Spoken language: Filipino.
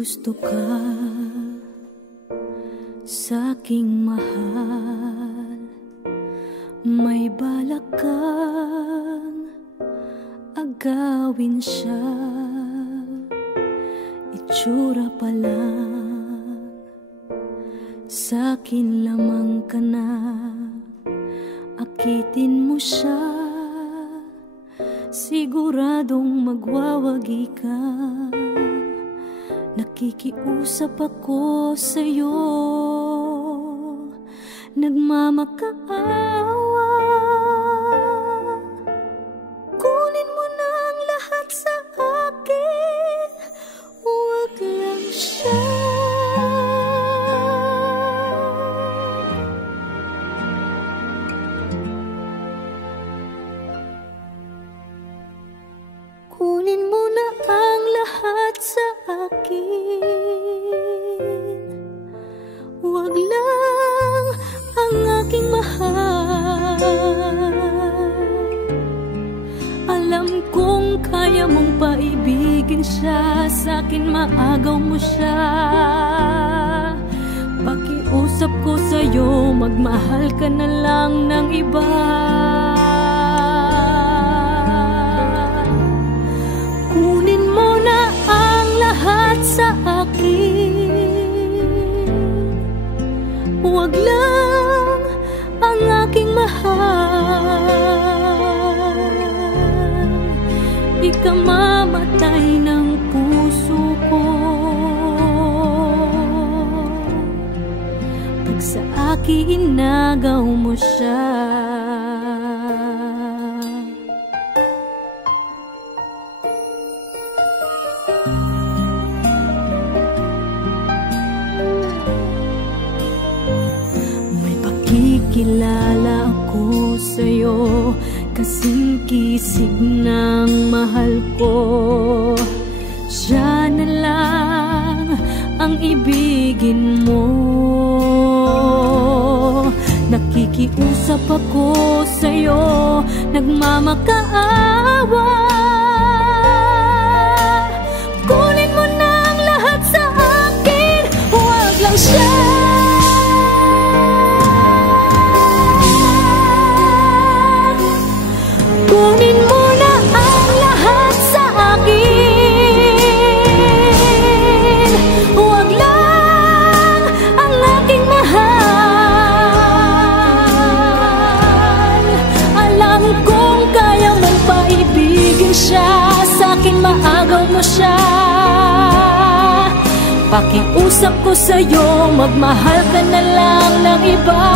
gusto ka sa'king mahal, may balak kang agawin siya. Itsura pa lang, sa'kin lamang ka na, akitin mo siya, siguradong magwawagi ka. Nakikiusap ako sa'yo, nagmamakaawa. Kunin mo na ang lahat sa akin, huwag lang siya. Kunin mo na ang lahat sa akin, huwag lang ang aking mahal. Alam kong kaya mong paibigin siya, sa'kin maagaw mo siya. Pakiusap ko sa'yo, magmahal ka na lang ng iba. Kunin mo na ang lahat sa akin, huwag lang ang aking mahal. Ikamamatay ng puso ko pag sa akin inagaw mo siya. Kilala ako sa'yo, kasing kisig ng mahal ko. Siya na lang ang ibigin mo. Nakikiusap ako sa'yo, nagmamakaawa. Kunin mo na ang lahat sa akin, huwag lang siya. Kunin mo na ang lahat sa akin, huwag lang ang aking mahal. Alam kong kaya mong paibigin siya, sa'kin maagaw mo siya. Pakiusap ko sa'yo, magmahal ka na lang ng iba.